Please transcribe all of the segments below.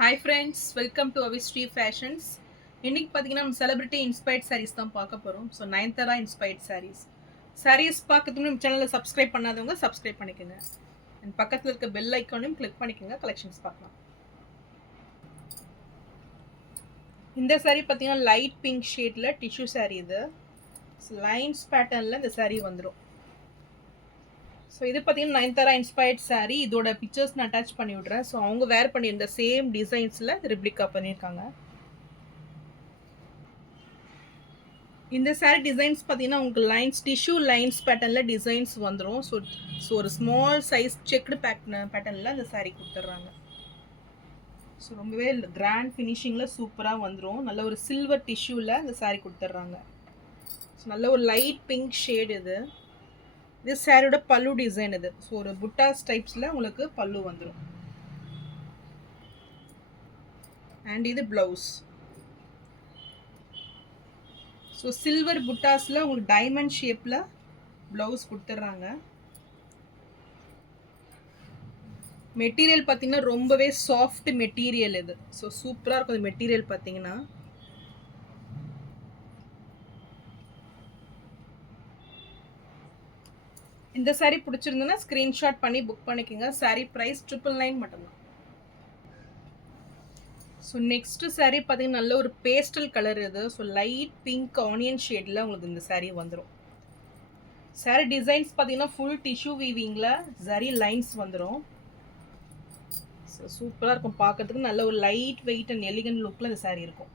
Hi friends, welcome to Avisri fashions. இன்னைக்கு பார்த்தீங்கன்னா நம்ம செலிபிரிட்டி இன்ஸ்பயர்ட் சாரீஸ் தான் பார்க்க போகிறோம். So Nayanthara inspired sarees. Sarees பார்க்கறதுக்கு நம்ம சேனலில் சப்ஸ்கிரைப் பண்ணாதவங்க சப்ஸ்கிரைப் பண்ணிக்கோங்க. அண்ட் பக்கத்தில் இருக்க பெல் ஐக்கானையும் கிளிக் பண்ணிக்கோங்க. கலெக்ஷன்ஸ் பார்க்கலாம். இந்த சாரீ பார்த்தீங்கன்னா லைட் பிங்க் ஷேடில் டிஷ்யூ சாரீ. இது லைன்ஸ் பேட்டர்னில் இந்த சாரீ வந்துடும். ஸோ இது பார்த்தீங்கன்னா நயன்தாரா இன்ஸ்பயர்ட் சாரீ. இதோட பிக்சர்ஸ் நான் அட்டாச் பண்ணி விட்றேன். ஸோ அவங்க வேர் பண்ணியிருந்த சேம் டிசைன்ஸில் ரிப்ளிகா பண்ணியிருக்காங்க. இந்த சாரீ டிசைன்ஸ் பார்த்தீங்கன்னா உங்களுக்கு லைன்ஸ் டிஷ்யூ லைன்ஸ் பேட்டர்னில் டிசைன்ஸ் வந்துடும். ஸோ ஒரு ஸ்மால் சைஸ் செக்டு பேட்டர்னில் அந்த சாரீ கொடுத்துட்றாங்க. ஸோ ரொம்பவே கிராண்ட் ஃபினிஷிங்கில் சூப்பராக வந்துடும். நல்ல ஒரு சில்வர் டிஷ்யூவில் அந்த சாரீ கொடுத்துட்றாங்க. ஸோ நல்ல ஒரு லைட் பிங்க் ஷேடு இது. இது சாரியோட பல்லு டிசைன். இது ஸோ ஒரு புட்டாஸ் டைப்ஸில் உங்களுக்கு பல்லு வந்துடும். அண்ட் இது ப்ளவுஸ். ஸோ சில்வர் புட்டாஸில் உங்களுக்கு டைமண்ட் ஷேப்பில் ப்ளவுஸ் கொடுத்துட்றாங்க. மெட்டீரியல் பார்த்தீங்கன்னா ரொம்பவே சாஃப்ட் மெட்டீரியல் இது. ஸோ சூப்பராக இருக்கும் இந்த மெட்டீரியல் பார்த்தீங்கன்னா. இந்த சாரீ பிடிச்சிருந்ததுன்னா ஸ்க்ரீன்ஷாட் பண்ணி புக் பண்ணிக்கோங்க. சாரீ ப்ரைஸ் 999 மட்டும்தான். ஸோ நெக்ஸ்ட்டு சாரீ பார்த்தீங்கன்னா நல்ல ஒரு பேஸ்டல் கலர் இது. ஸோ லைட் பிங்க் ஆனியன் ஷேடில் உங்களுக்கு இந்த சாரீ வந்துடும். சாரீ டிசைன்ஸ் பார்த்தீங்கன்னா ஃபுல் டிஷ்யூ வீவிங்கில் ஜரி லைன்ஸ் வந்துடும். ஸோ சூப்பராக இருக்கும் பார்க்கறதுக்கு. நல்ல ஒரு லைட் வெயிட் அண்ட் எலிகன்ட் லுக்கில் இந்த சாரீ இருக்கும்.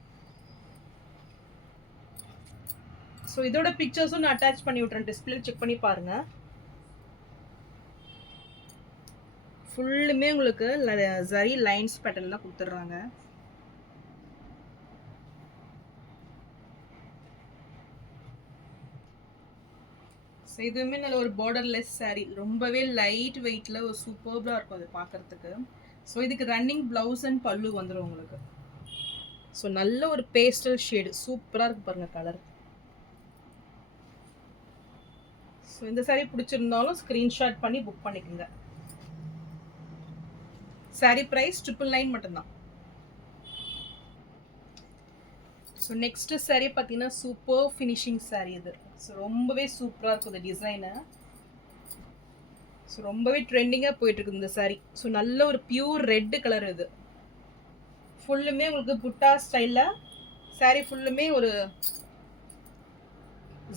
ஸோ இதோட பிக்சர்ஸும் நான் அட்டாச் பண்ணி விட்றேன். டிஸ்பிளே செக் பண்ணி பாருங்கள். ஃபுல்லுமே உங்களுக்கு ஜரி லைன்ஸ் பேட்டர்ன் தான் கொடுத்துட்றாங்க. ஸோ இதுவுமே நல்ல ஒரு பார்டர்லெஸ் சாரீ. ரொம்பவே லைட் வெயிட்டில் ஒரு சூப்பர்பாக இருக்கும் அது பார்க்குறதுக்கு. ஸோ இதுக்கு ரன்னிங் ப்ளவுஸ் அண்ட் பல்லு வந்துடும் உங்களுக்கு. ஸோ நல்ல ஒரு பேஸ்டல் ஷேடு சூப்பராக இருக்கு பாருங்கள் கலர். ஸோ இந்த சாரீ பிடிச்சிருந்தாலும் ஸ்க்ரீன்ஷாட் பண்ணி புக் பண்ணிக்கோங்க. சாரீ ப்ரைஸ் 999 மட்டும்தான். ஸோ நெக்ஸ்ட்டு சாரீ பார்த்தீங்கன்னா சூப்பர் ஃபினிஷிங் சாரீ இது. ஸோ ரொம்பவே சூப்பராக இருக்கும் இந்த டிசைனு. ஸோ ரொம்பவே ட்ரெண்டிங்காக போயிட்டுருக்கு இந்த சாரீ. ஸோ நல்ல ஒரு பியூர் ரெட்டு கலர் இது. ஃபுல்லுமே உங்களுக்கு புட்டா ஸ்டைலில் சாரீ ஃபுல்லுமே ஒரு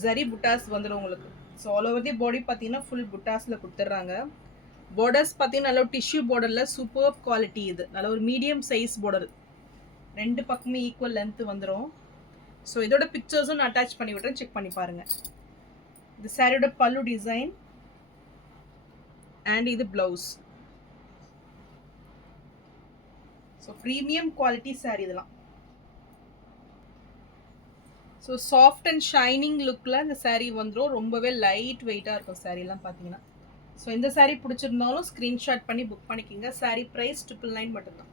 ஜரி புட்டாஸ் வந்துடும் உங்களுக்கு. ஸோ ஆல் ஓவர் தி பாடி பார்த்தீங்கன்னா ஃபுல் புட்டாஸில் கொடுத்துட்றாங்க. பார்டர்ஸ் பார்த்தீங்கன்னா நல்ல ஒரு டிஷ்யூ பார்டரில் சூப்பர் குவாலிட்டி இது. நல்ல ஒரு மீடியம் சைஸ் பார்டர். ரெண்டு பக்கமே ஈக்குவல் லென்த்து வந்துடும். ஸோ இதோட பிக்சர்ஸும் நான் அட்டாச் பண்ணி விட்றேன். செக் பண்ணி பாருங்கள். இது சாரியோட பல்லு டிசைன் அண்ட் இது blouse. So premium quality saree இதெல்லாம். ஸோ சாஃப்ட் அண்ட் ஷைனிங் லுக்கில் இந்த சாரீ வந்துடும். ரொம்பவே லைட் வெயிட்டாக இருக்கும் சாரீலாம் பார்த்தீங்கன்னா. ஸோ இந்த சாரீ பிடிச்சிருந்தாலும் ஸ்க்ரீன்ஷாட் பண்ணி புக் பண்ணிக்கோங்க. சாரீ ப்ரைஸ் 999 மட்டும்தான்.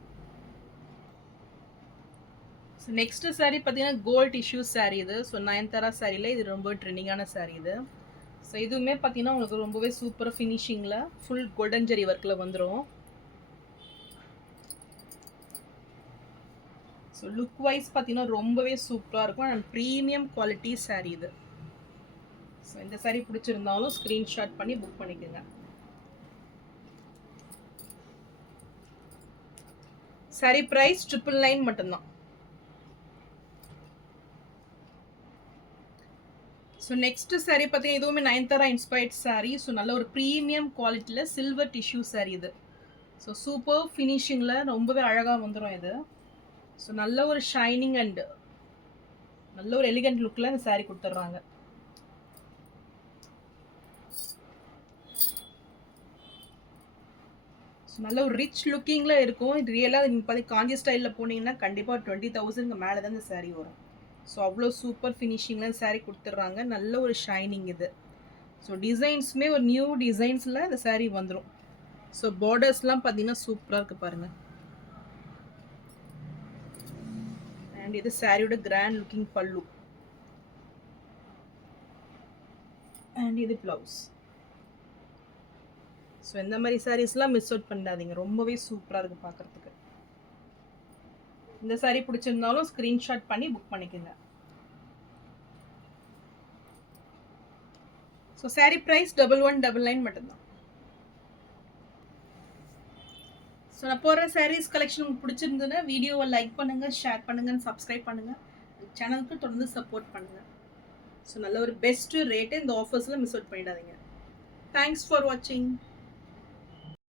ஸோ நெக்ஸ்ட்டு சாரீ பார்த்தீங்கன்னா கோல்ட் டிஷ்யூ சாரீ இது. ஸோ நயன்தாரா சாரியில் இது ரொம்ப ட்ரெண்டிங்கான சாரீ இது. ஸோ இதுவுமே பார்த்தீங்கன்னா உங்களுக்கு ரொம்பவே சூப்பராக ஃபினிஷிங்கில் ஃபுல் கோல்டன் ஜரி ஒர்க்கில் வந்துடும். ஸோ லுக் வைஸ் பார்த்தீங்கன்னா ரொம்பவே சூப்பராக இருக்கும் அண்ட் ப்ரீமியம் குவாலிட்டி சாரீ இது. ஸோ இந்த சாரீ பிடிச்சிருந்தாலும் ஸ்க்ரீன்ஷாட் பண்ணி புக் பண்ணிக்கோங்க. சாரீ ப்ரைஸ் 999 மட்டும்தான். ஸோ நெக்ஸ்ட்டு சாரீ பார்த்தீங்கன்னா இதுவுமே நயன்தாரா இன்ஸ்பயர்ட் சாரீ. ஸோ நல்ல ஒரு ப்ரீமியம் குவாலிட்டியில் சில்வர் டிஷ்யூ சாரீ இது. ஸோ சூப்பர் ஃபினிஷிங்கில் ரொம்பவே அழகாக வந்துடும் இது. ஸோ நல்ல ஒரு ஷைனிங் அண்ட் நல்ல ஒரு எலிகண்ட் லுக்கில் இந்த சாரீ கொடுத்துட்றாங்க. ஸோ நல்ல ஒரு ரிச் லுக்கிங்கில் இருக்கும். இது ரியலாக நீங்கள் பார்த்து காஞ்சி ஸ்டைலில் போனீங்கன்னா கண்டிப்பாக 20,000 மேலே தான் இந்த சாரீ வரும். ஸோ அவ்வளோ சூப்பர் ஃபினிஷிங்கில் சாரீ கொடுத்துட்றாங்க. நல்ல ஒரு ஷைனிங் இது. ஸோ டிசைன்ஸுமே ஒரு நியூ டிசைன்ஸில் இந்த சாரீ வந்துடும். ஸோ பார்டர்ஸ்லாம் பார்த்தீங்கன்னா சூப்பராக இருக்குது பாருங்கள். அண்ட் இது சாரியோட கிராண்ட் லுக்கிங் பல்லு அண்ட் இது ப்ளவுஸ். ஸோ இந்த மாதிரி சாரீஸ்லாம் மிஸ் அவுட் பண்ணாதீங்க. ரொம்பவே சூப்பராக இருக்குது பார்க்குறதுக்கு. இந்த saree பிடிச்சிருந்தாலும் ஸ்க்ரீன்ஷாட் பண்ணி புக் பண்ணிக்கோங்க. ஸோ saree ப்ரைஸ் 1199 மட்டும்தான். ஸோ நான் போடுற sarees கலெக்ஷன் உங்களுக்கு பிடிச்சிருந்ததுன்னா வீடியோவை லைக் பண்ணுங்கள், ஷேர் பண்ணுங்கள், சப்ஸ்கிரைப் பண்ணுங்கள். சேனலுக்கு தொடர்ந்து சப்போர்ட் பண்ணுங்கள். ஸோ நல்ல ஒரு பெஸ்ட்டு ரேட்டு இந்த ஆஃபர்ஸில் மிஸ் அவுட் பண்ணிடாதீங்க. தேங்க்ஸ் ஃபார் வாட்சிங்.